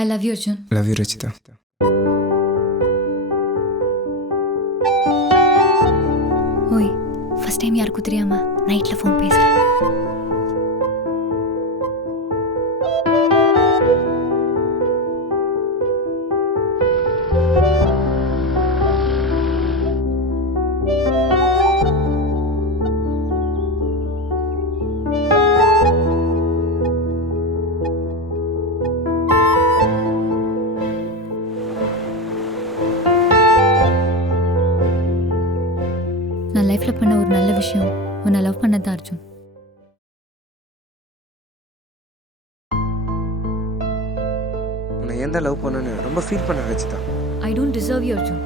I love you, Arjun. Love you, Rachita. ஓய், first time யாருக்கும் தெரியாம நைட்ல ஃபோன் பேசுறேன். நான் லைஃப்ல பண்ண ஒரு நல்ல விஷயம் உன்னை லவ் பண்ணதான் அர்ஜுன். உன்னை ஏன் தான் லவ் பண்ணணும்னு ரொம்ப ஃபீல் பண்ண Rachitha. I don't deserve you Arjun.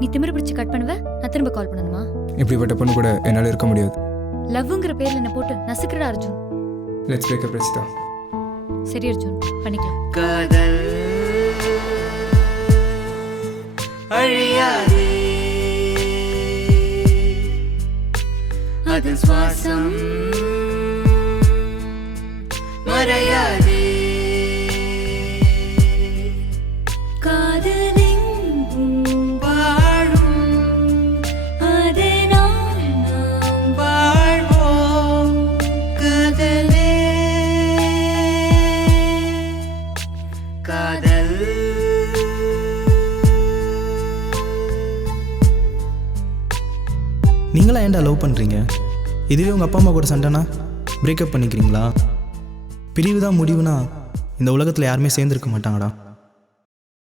நீ திமிரு பிடிச்சு கட் பண்ணுவ, நான் திரும்ப கால் பண்ணணுமா? இப்படிப்பட்ட பொண்ணு கூட என்னால் இருக்க முடியாது. லவ்ங்கிற பேர்ல என்ன போட்டு நசுக்கிறடா Arjun. Let's break up Rachita. சரி அர்ஜுன், பண்ணிக்கலாம். காதல் அழியாதே, அதன் சுவாசம் மறையாதே. காதலெங்கும் வாழும், அதை நாம் வாழ்வோம். காதலே காதல். நீங்களா ஏன்டா லவ் பண்ணுறீங்க? இதுவே உங்கள் அப்பா அம்மா கூட சண்டைனா பிரேக்கப் பண்ணிக்கிறீங்களா? பிரிவு தான் முடிவுனா இந்த உலகத்தில் யாருமே சேர்ந்துருக்க மாட்டாங்கடா.